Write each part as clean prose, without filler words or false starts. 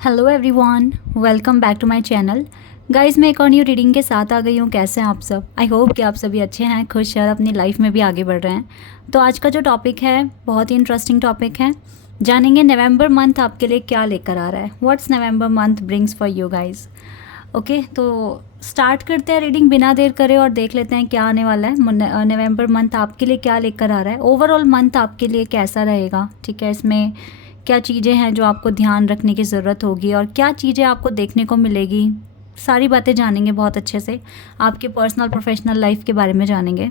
Hello everyone, welcome back to my channel. Guys, मैं एक और न्यू रीडिंग के साथ आ गई हूँ। कैसे हैं आप सब? आई होप कि आप सभी अच्छे हैं, खुश हैं और अपनी लाइफ में भी आगे बढ़ रहे हैं। तो आज का जो टॉपिक है बहुत ही इंटरेस्टिंग टॉपिक है। जानेंगे नवंबर मंथ आपके लिए क्या लेकर आ रहा है। What's November month brings for you guys. Okay, तो स्टार्ट करते हैं रीडिंग बिना देर करे और देख लेते हैं क्या आने वाला है। नवंबर मंथ आपके लिए क्या लेकर आ रहा है, ओवरऑल मंथ आपके लिए कैसा रहेगा। ठीक है, इसमें क्या चीज़ें हैं जो आपको ध्यान रखने की ज़रूरत होगी और क्या चीज़ें आपको देखने को मिलेगी, सारी बातें जानेंगे बहुत अच्छे से। आपके पर्सनल प्रोफेशनल लाइफ के बारे में जानेंगे।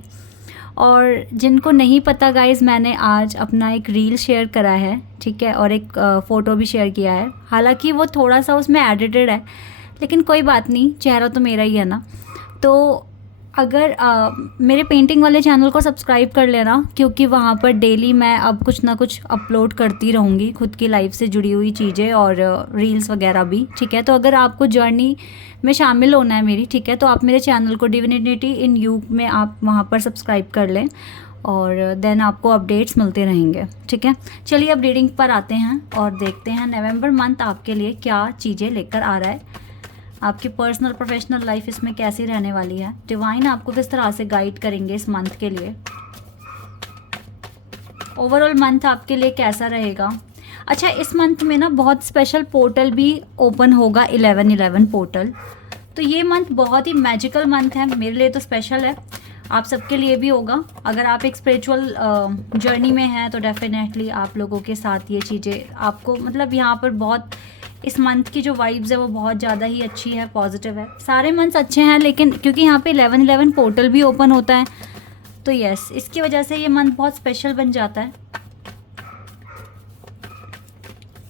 और जिनको नहीं पता गाइज़, मैंने आज अपना एक रील शेयर करा है, ठीक है, और एक फ़ोटो भी शेयर किया है। हालांकि वो थोड़ा सा उसमें एडिटेड है, लेकिन कोई बात नहीं, चेहरा तो मेरा ही है ना। तो अगर मेरे पेंटिंग वाले चैनल को सब्सक्राइब कर लेना, क्योंकि वहाँ पर डेली मैं अब कुछ ना कुछ अपलोड करती रहूँगी, खुद की लाइफ से जुड़ी हुई चीज़ें और रील्स वगैरह भी। ठीक है, तो अगर आपको जर्नी में शामिल होना है मेरी, ठीक है, तो आप मेरे चैनल को डिविनिटी इन यू में आप वहाँ पर सब्सक्राइब कर लें और देन आपको अपडेट्स मिलते रहेंगे। ठीक है, चलिए अब रीडिंग पर आते हैं और देखते हैं नवंबर मंथ आपके लिए क्या चीज़ें लेकर आ रहा है। आपकी पर्सनल प्रोफेशनल लाइफ इसमें कैसी रहने वाली है, डिवाइन आपको किस तरह से गाइड करेंगे इस मंथ के लिए, ओवरऑल मंथ आपके लिए कैसा रहेगा। अच्छा, इस मंथ में ना बहुत स्पेशल पोर्टल भी ओपन होगा, 11/11 पोर्टल। तो ये मंथ बहुत ही मैजिकल मंथ है, मेरे लिए तो स्पेशल है, आप सबके लिए भी होगा। अगर आप एक स्पिरिचुअल जर्नी में हैं तो डेफिनेटली आप लोगों के साथ ये चीज़ें आपको, मतलब यहाँ पर बहुत इस मंथ की जो वाइब्स है वो बहुत ज़्यादा ही अच्छी है, पॉजिटिव है। सारे मंथ्स अच्छे हैं, लेकिन क्योंकि यहाँ पे 11/11 पोर्टल भी ओपन होता है, तो यस, इसकी वजह से ये मंथ बहुत स्पेशल बन जाता है।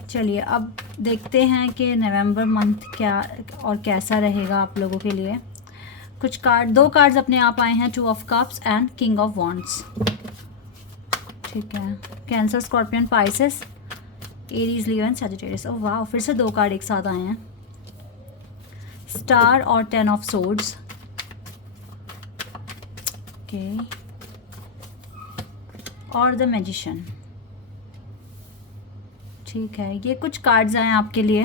चलिए अब देखते हैं कि नवंबर मंथ क्या और कैसा रहेगा आप लोगों के लिए। कुछ कार्ड, दो कार्ड्स अपने आप आए हैं, 2 of cups and king of wands. ठीक है, Cancer, Scorpion, Pisces, Aries, Leo and Sagittarius. Oh वाह, फिर से दो कार्ड एक साथ आए हैं, स्टार और 10 ऑफ सोर्ड्स। ओके, और द मैजिशियन। ठीक है, ये कुछ कार्ड्स आए हैं आपके लिए।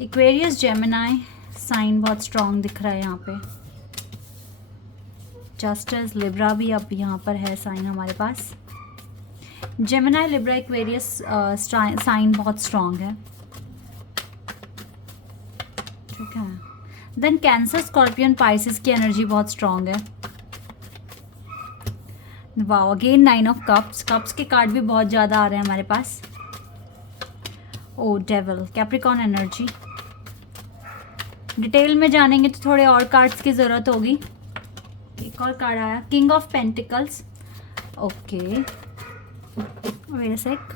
इक्वेरियस, जेमिनाई साइन बहुत स्ट्रॉन्ग दिख रहा है यहाँ पे। जस्टिस, लिब्रा भी अब यहाँ पर है साइन हमारे पास। जेमिनाई, लिब्रा, एक्वेरियस साइन बहुत स्ट्रॉन्ग है। ठीक है, देन कैंसर, स्कॉर्पियन, पाइसेस की एनर्जी बहुत स्ट्रॉन्ग है। Wow, again 9 of cups, cups के कार्ड भी बहुत ज़्यादा आ रहे हैं हमारे पास। ओ डेविल, कैप्रिकॉर्न एनर्जी। डिटेल में जानेंगे तो थोड़े और कार्ड्स की ज़रूरत होगी। एक और कार्ड आया, king of pentacles. Okay, wait a sec.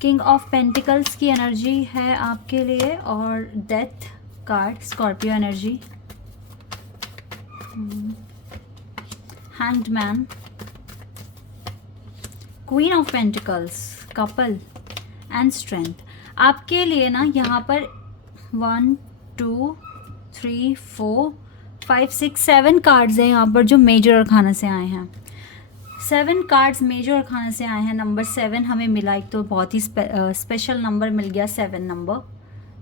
King of pentacles की एनर्जी है आपके लिए, और death card, Scorpio energy. Hanged man, queen of pentacles, couple and strength. आपके लिए ना यहाँ पर 1 2 3 4 5 6 7 कार्ड्स हैं यहाँ पर जो मेजर अरखाना से आए हैं। 7 कार्ड्स मेजर अरखाना से आए हैं। नंबर 7 हमें मिला, एक तो बहुत ही स्पेशल नंबर मिल गया, 7 नंबर।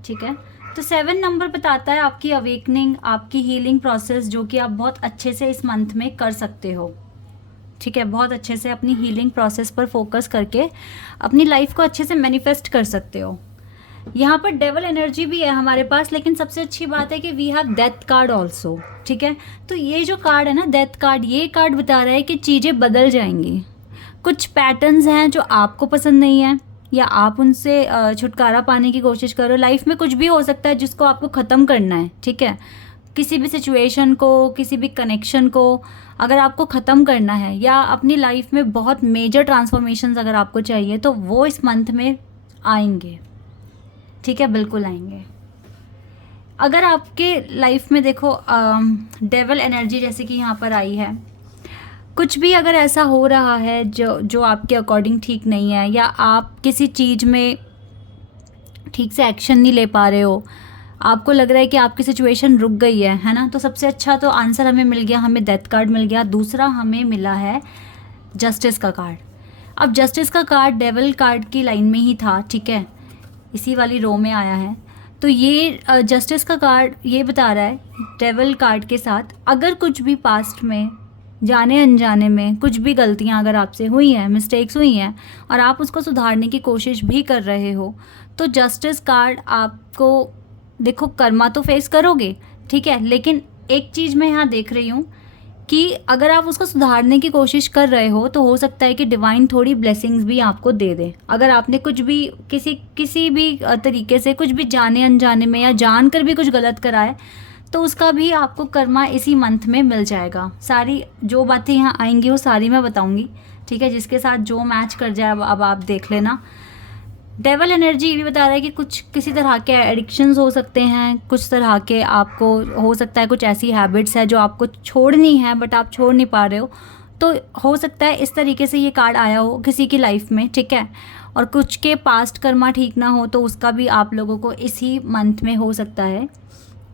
ठीक है, तो 7 नंबर बताता है आपकी अवेकनिंग, आपकी हीलिंग प्रोसेस, जो कि आप बहुत अच्छे से इस मंथ में कर सकते हो। ठीक है, बहुत अच्छे से अपनी हीलिंग प्रोसेस पर फोकस करके अपनी लाइफ को अच्छे से मैनिफेस्ट कर सकते हो। यहाँ पर डेवल एनर्जी भी है हमारे पास, लेकिन सबसे अच्छी बात है कि we have death card also. ठीक है, तो ये जो कार्ड है ना, डेथ कार्ड, ये कार्ड बता रहा है कि चीज़ें बदल जाएंगी। कुछ पैटर्न्स हैं जो आपको पसंद नहीं है, या आप उनसे छुटकारा पाने की कोशिश करो। लाइफ में कुछ भी हो सकता है जिसको आपको ख़त्म करना है। ठीक है, किसी भी सिचुएशन को, किसी भी कनेक्शन को अगर आपको ख़त्म करना है, या अपनी लाइफ में बहुत मेजर ट्रांसफॉर्मेशंस अगर आपको चाहिए, तो वो इस मंथ में आएंगे। ठीक है, बिल्कुल आएंगे। अगर आपके लाइफ में देखो डेवल एनर्जी जैसे कि यहाँ पर आई है, कुछ भी अगर ऐसा हो रहा है जो आपके अकॉर्डिंग ठीक नहीं है, या आप किसी चीज़ में ठीक से एक्शन नहीं ले पा रहे हो, आपको लग रहा है कि आपकी सिचुएशन रुक गई है ना, तो सबसे अच्छा तो आंसर हमें मिल गया, हमें डेथ कार्ड मिल गया। दूसरा हमें मिला है जस्टिस का कार्ड। अब जस्टिस का कार्ड डेविल कार्ड की लाइन में ही था, ठीक है, इसी वाली रो में आया है। तो ये जस्टिस का कार्ड ये बता रहा है डेविल कार्ड के साथ, अगर कुछ भी पास्ट में जाने अनजाने में कुछ भी गलतियां अगर आपसे हुई हैं, मिस्टेक्स हुई हैं और आप उसको सुधारने की कोशिश भी कर रहे हो, तो जस्टिस कार्ड आपको, देखो कर्मा तो फेस करोगे, ठीक है, लेकिन एक चीज़ मैं यहाँ देख रही हूँ कि अगर आप उसको सुधारने की कोशिश कर रहे हो तो हो सकता है कि डिवाइन थोड़ी ब्लेसिंग्स भी आपको दे दे। अगर आपने कुछ भी किसी भी तरीके से कुछ भी जाने अनजाने में या जानकर भी कुछ गलत करा है, तो उसका भी आपको कर्मा इसी मंथ में मिल जाएगा। सारी जो बातें यहाँ आएंगी वो सारी मैं बताऊँगी, ठीक है, जिसके साथ जो मैच कर जाए अब आप देख लेना। डेवल एनर्जी ये भी बता रहा है कि कुछ किसी तरह के एडिक्शंस हो सकते हैं, कुछ तरह के आपको हो सकता है कुछ ऐसी हैबिट्स है जो आपको छोड़नी है बट आप छोड़ नहीं पा रहे हो, तो हो सकता है इस तरीके से ये कार्ड आया हो किसी की लाइफ में, ठीक है। और कुछ के पास्ट कर्मा ठीक ना हो तो उसका भी आप लोगों को इसी मंथ में हो सकता है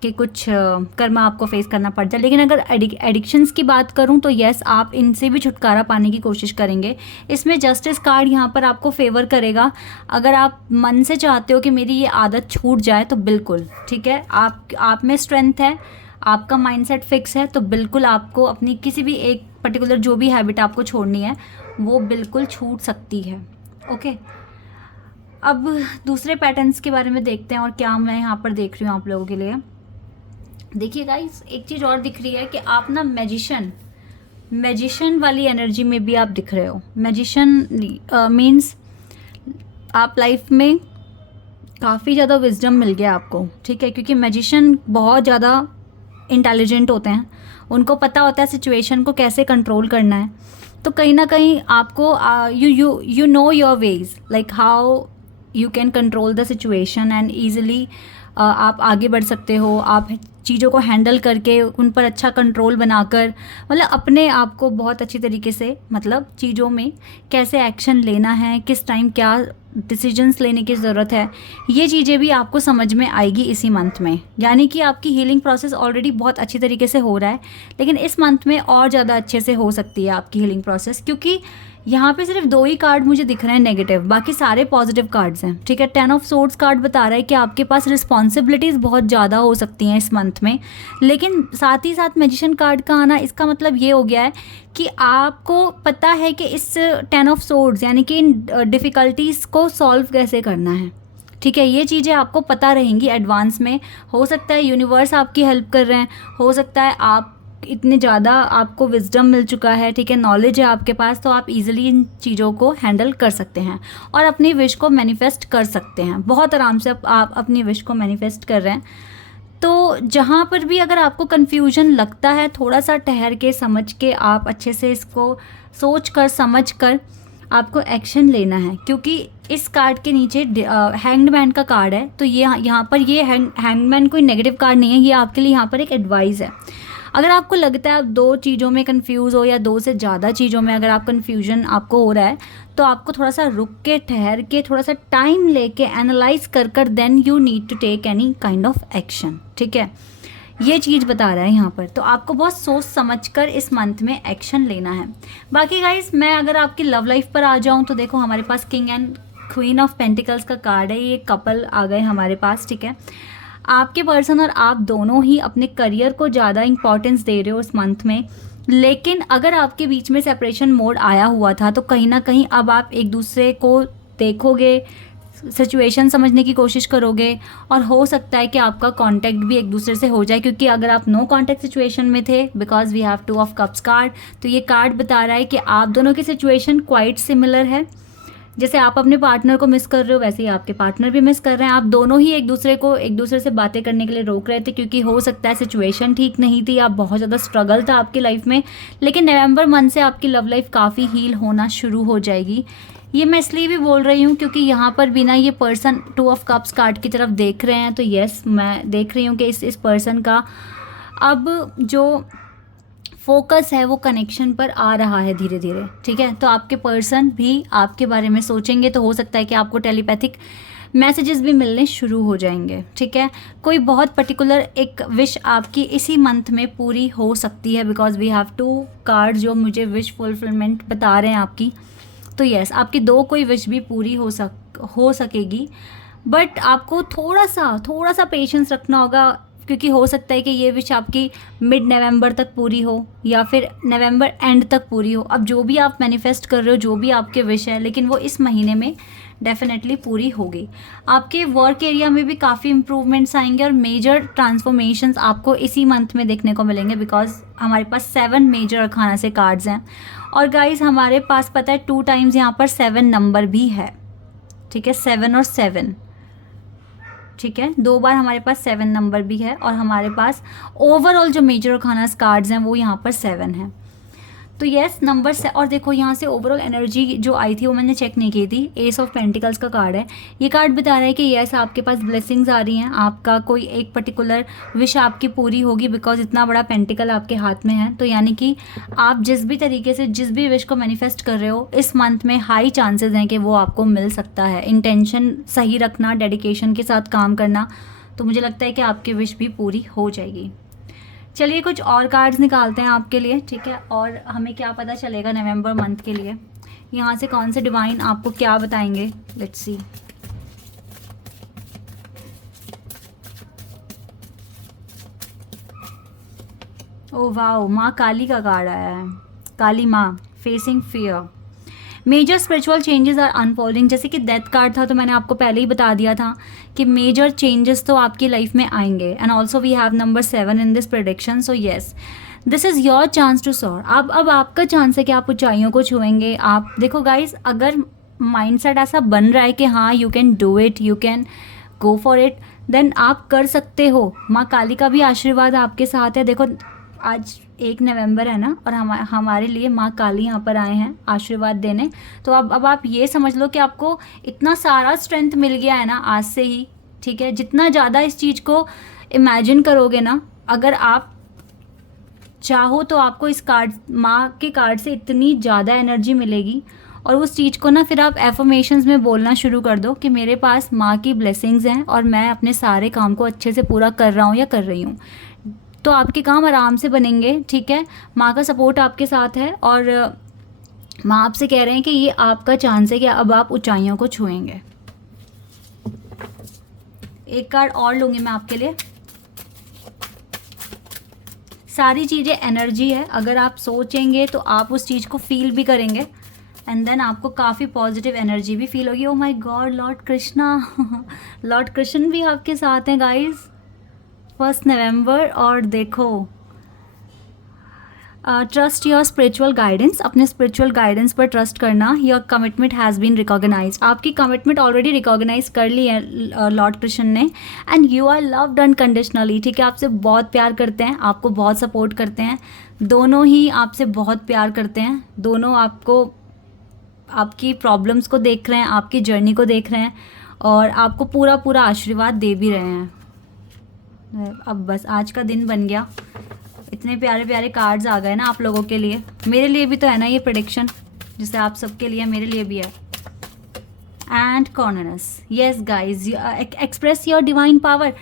कि कुछ कर्मा आपको फेस करना पड़ जाए। लेकिन अगर एडिक्शंस की बात करूं तो यस, आप इनसे भी छुटकारा पाने की कोशिश करेंगे। इसमें जस्टिस कार्ड यहाँ पर आपको फेवर करेगा। अगर आप मन से चाहते हो कि मेरी ये आदत छूट जाए तो बिल्कुल, ठीक है, आप में स्ट्रेंथ है, आपका माइंडसेट फिक्स है, तो बिल्कुल आपको अपनी किसी भी एक पर्टिकुलर जो भी हैबिट आपको छोड़नी है वो बिल्कुल छूट सकती है। ओके, अब दूसरे पैटर्न्स के बारे में देखते हैं और क्या मैं यहाँ पर देख रही हूँ आप लोगों के लिए। देखिए गाइस, एक चीज़ और दिख रही है कि आप ना मैजिशियन वाली एनर्जी में भी आप दिख रहे हो। मैजिशियन मीन्स आप लाइफ में काफ़ी ज़्यादा विजडम मिल गया आपको, ठीक है, क्योंकि मैजिशियन बहुत ज़्यादा इंटेलिजेंट होते हैं, उनको पता होता है सिचुएशन को कैसे कंट्रोल करना है। तो कहीं ना कहीं आपको you know your ways, like how you can control the situation and easily आप आगे बढ़ सकते हो। आप चीज़ों को हैंडल करके उन पर अच्छा कंट्रोल बनाकर, मतलब अपने आप को बहुत अच्छी तरीके से, मतलब चीज़ों में कैसे एक्शन लेना है, किस टाइम क्या डिसीजंस लेने की ज़रूरत है, ये चीज़ें भी आपको समझ में आएगी इसी मंथ में। यानी कि आपकी हीलिंग प्रोसेस ऑलरेडी बहुत अच्छी तरीके से हो रहा है, लेकिन इस मंथ में और ज़्यादा अच्छे से हो सकती है आपकी हीलिंग प्रोसेस, क्योंकि यहाँ पे सिर्फ 2 ही कार्ड मुझे दिख रहे हैं नेगेटिव, बाकी सारे पॉजिटिव कार्ड्स हैं, ठीक है। 10 ऑफ सोर्ड्स कार्ड बता रहा है कि आपके पास रिस्पॉन्सिबिलिटीज़ बहुत ज़्यादा हो सकती हैं इस मंथ में, लेकिन साथ ही साथ मैजिशियन कार्ड का आना, इसका मतलब ये हो गया है कि आपको पता है कि इस 10 ऑफ सोर्ड्स यानी कि इन डिफ़िकल्टीज़ को सॉल्व कैसे करना है, ठीक है। ये चीज़ें आपको पता रहेंगी एडवांस में। हो सकता है यूनिवर्स आपकी हेल्प कर रहे हैं, हो सकता है आप इतने ज़्यादा आपको विजडम मिल चुका है, ठीक है, नॉलेज है आपके पास, तो आप इजीली इन चीज़ों को हैंडल कर सकते हैं और अपनी विश को मैनिफेस्ट कर सकते हैं। बहुत आराम से आप अपनी विश को मैनिफेस्ट कर रहे हैं। तो जहाँ पर भी अगर आपको कन्फ्यूजन लगता है, थोड़ा सा ठहर के समझ के आप अच्छे से इसको सोच कर समझ कर आपको एक्शन लेना है, क्योंकि इस कार्ड के नीचे हैंग्ड मैन का कार्ड है। तो ये यहाँ पर ये हैंग्ड मैन कोई नेगेटिव कार्ड नहीं है, ये आपके लिए यहाँ पर एक एडवाइस है। अगर आपको लगता है आप 2 चीज़ों में कंफ्यूज हो या 2 से ज़्यादा चीज़ों में अगर आप कन्फ्यूजन आपको हो रहा है, तो आपको थोड़ा सा रुक के, ठहर के, थोड़ा सा टाइम लेके एनालाइज कर then you need to take any kind of action, ठीक है। ये चीज़ बता रहा है यहाँ पर, तो आपको बहुत सोच समझ कर इस मंथ में एक्शन लेना है। बाकी गाइज, मैं अगर आपकी लव लाइफ पर आ जाऊँ तो देखो हमारे पास king and queen of pentacles का कार्ड है। ये कपल आ गए हमारे पास, ठीक है। आपके पर्सन और आप दोनों ही अपने करियर को ज़्यादा इंपॉर्टेंस दे रहे हो इस मंथ में, लेकिन अगर आपके बीच में सेपरेशन मोड आया हुआ था तो कहीं ना कहीं अब आप एक दूसरे को देखोगे, सिचुएशन समझने की कोशिश करोगे और हो सकता है कि आपका कांटेक्ट भी एक दूसरे से हो जाए, क्योंकि अगर आप नो कांटेक्ट सिचुएशन में थे, because we have 2 of cups card, तो ये कार्ड बता रहा है कि आप दोनों की सिचुएशन क्वाइट सिमिलर है। जैसे आप अपने पार्टनर को मिस कर रहे हो, वैसे ही आपके पार्टनर भी मिस कर रहे हैं। आप दोनों ही एक दूसरे से बातें करने के लिए रोक रहे थे, क्योंकि हो सकता है सिचुएशन ठीक नहीं थी, आप बहुत ज़्यादा स्ट्रगल था आपकी लाइफ में। लेकिन नवंबर मंथ से आपकी लव लाइफ काफ़ी हील होना शुरू हो जाएगी। ये मैं इसलिए भी बोल रही हूँ क्योंकि यहाँ पर बिना ये पर्सन 2 ऑफ कप्स कार्ड की तरफ देख रहे हैं, तो यस, मैं देख रही हूँ कि इस पर्सन का अब जो फोकस है वो कनेक्शन पर आ रहा है धीरे धीरे, ठीक है। तो आपके पर्सन भी आपके बारे में सोचेंगे, तो हो सकता है कि आपको टेलीपैथिक मैसेजेस भी मिलने शुरू हो जाएंगे, ठीक है। कोई बहुत पर्टिकुलर एक विश आपकी इसी मंथ में पूरी हो सकती है, बिकॉज वी हैव 2 कार्ड जो मुझे विश फुलफिलमेंट बता रहे हैं आपकी। तो यस, आपकी 2 कोई विश भी पूरी हो सकेगी, बट आपको थोड़ा सा पेशेंस रखना होगा, क्योंकि हो सकता है कि ये विश आपकी मिड नवंबर तक पूरी हो या फिर नवंबर एंड तक पूरी हो। अब जो भी आप मैनिफेस्ट कर रहे हो, जो भी आपके विश है, लेकिन वो इस महीने में डेफिनेटली पूरी होगी। आपके वर्क एरिया में भी काफ़ी इंप्रूवमेंट्स आएंगे और मेजर ट्रांसफॉर्मेशंस आपको इसी मंथ में देखने को मिलेंगे, बिकॉज हमारे पास 7 मेजर अरखाना से कार्ड्स हैं। और गाइज हमारे पास पता है 2 टाइम्स यहाँ पर 7 नंबर भी है, ठीक है, 7 और 7, ठीक है, 2 बार हमारे पास 7 नंबर भी है, और हमारे पास ओवरऑल जो मेजर अरखानास कार्ड्स हैं वो यहाँ पर 7 हैं। तो येस नंबर से, और देखो यहाँ से ओवरऑल एनर्जी जो आई थी वो मैंने चेक नहीं की थी। एस ऑफ पेंटिकल्स का कार्ड है, ये कार्ड बता रहा है कि येस आपके पास ब्लेसिंग्स आ रही हैं, आपका कोई एक पर्टिकुलर विश आपकी पूरी होगी, बिकॉज इतना बड़ा पेंटिकल आपके हाथ में है। तो यानी कि आप जिस भी तरीके से जिस भी विश को मैनिफेस्ट कर रहे हो, इस मंथ में हाई चांसेस हैं कि वो आपको मिल सकता है। इंटेंशन सही रखना, डेडिकेशन के साथ काम करना, तो मुझे लगता है कि आपकी विश भी पूरी हो जाएगी। चलिए कुछ और कार्ड्स निकालते हैं आपके लिए, ठीक है, और हमें क्या पता चलेगा नवंबर मंथ के लिए, यहाँ से कौन से डिवाइन आपको क्या बताएंगे। Let's see. ओह वाओ, माँ काली का कार्ड आया है, काली माँ, facing fear. Major spiritual changes are unfolding. जैसे कि डेथ कार्ड था तो मैंने आपको पहले ही बता दिया था कि मेजर चेंजेस तो आपकी लाइफ में आएंगे। And also we have number 7 in this prediction. So yes, this is your chance to soar. अब आपका चांस है कि आप ऊंचाइयों को छुएंगे। आप देखो गाइज, अगर माइंडसेट ऐसा बन रहा है कि हाँ you can do it, you can go for it, then आप कर सकते हो। माँ काली का भी आशीर्वाद आपके साथ है। देखो आज 1 नवंबर है ना, और हमारे लिए माँ काली यहाँ पर आए हैं आशीर्वाद देने। तो अब आप ये समझ लो कि आपको इतना सारा स्ट्रेंथ मिल गया है ना आज से ही, ठीक है। जितना ज़्यादा इस चीज़ को इमेजिन करोगे ना, अगर आप चाहो तो आपको इस कार्ड, माँ के कार्ड से इतनी ज़्यादा एनर्जी मिलेगी, और उस चीज़ को ना फिर आप एफर्मेशंस में बोलना शुरू कर दो कि मेरे पास माँ की ब्लेसिंग्स हैं और मैं अपने सारे काम को अच्छे से पूरा कर रहा हूँ या कर रही हूँ। तो आपके काम आराम से बनेंगे, ठीक है। माँ का सपोर्ट आपके साथ है, और माँ आपसे कह रहे हैं कि ये आपका चांस है कि अब आप ऊंचाइयों को छुएंगे। एक कार्ड और लूँगी मैं आपके लिए। सारी चीज़ें एनर्जी है, अगर आप सोचेंगे तो आप उस चीज़ को फील भी करेंगे, एंड देन आपको काफ़ी पॉजिटिव एनर्जी भी फील होगी। Oh my God, Lord Krishna Lord Krishna भी आपके साथ हैं गाइज, 1 नवंबर। और देखो, ट्रस्ट योर स्पिरिचुअल गाइडेंस, अपने स्पिरिचुअल गाइडेंस पर ट्रस्ट करना। Your commitment has been recognise, आपकी कमिटमेंट ऑलरेडी रिकॉग्नाइज कर ली है लॉर्ड कृष्ण ने। And you are loved unconditionally, ठीक है। आपसे बहुत प्यार करते हैं, आपको बहुत सपोर्ट करते हैं, दोनों ही आपसे बहुत प्यार करते हैं। दोनों आपको, आपकी प्रॉब्लम्स को देख रहे हैं, आपकी जर्नी को देख रहे हैं, और आपको पूरा पूरा आशीर्वाद दे भी रहे हैं। अब बस आज का दिन बन गया, इतने प्यारे प्यारे कार्ड्स आ गए ना आप लोगों के लिए, मेरे लिए भी तो है ना ये प्रेडिक्शन, जिससे आप सबके लिए, मेरे लिए भी है। And corners, yes guys, express your divine power.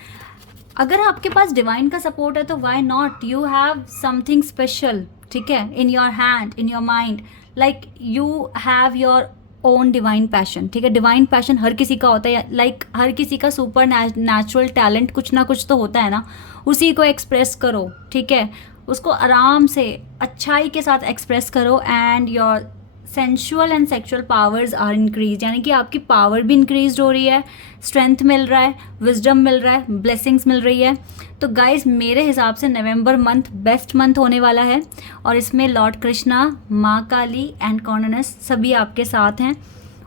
अगर आपके पास डिवाइन का सपोर्ट है तो why not, you have something special, ठीक है, in your hand, in your mind, like you have your own divine passion, ठीक है। डिवाइन पैशन हर किसी का होता है, लाइक हर किसी का सुपर नेचुरल टैलेंट कुछ ना कुछ तो होता है ना, उसी को एक्सप्रेस करो, ठीक है। उसको आराम से अच्छाई के साथ एक्सप्रेस करो, and your sensual and sexual powers are increase, यानी कि आपकी पावर भी इंक्रीज हो रही है, स्ट्रेंथ मिल रहा है, विजडम मिल रहा है, ब्लेसिंग्स मिल रही है। तो गाइज मेरे हिसाब से नवंबर मंथ बेस्ट मंथ होने वाला है, और इसमें लॉर्ड कृष्णा, माँ काली एंड कॉर्नरस सभी आपके साथ हैं,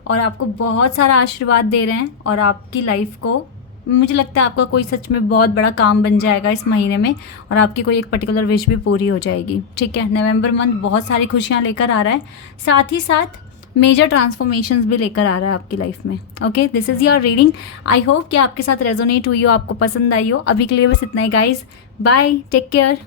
और आपको बहुत सारा आशीर्वाद दे रहे हैं, और आपकी लाइफ को, मुझे लगता है आपका कोई सच में बहुत बड़ा काम बन जाएगा इस महीने में, और आपकी कोई एक पर्टिकुलर विश भी पूरी हो जाएगी, ठीक है। नवंबर मंथ बहुत सारी खुशियाँ लेकर आ रहा है, साथ ही साथ मेजर ट्रांसफॉर्मेशंस भी लेकर आ रहा है आपकी लाइफ में। Okay, this is your reading. I hope कि आपके साथ रेजोनेट हुई हो, आपको पसंद आई हो। अभी के लिए बस इतना ही गाइज, बाय, टेक केयर।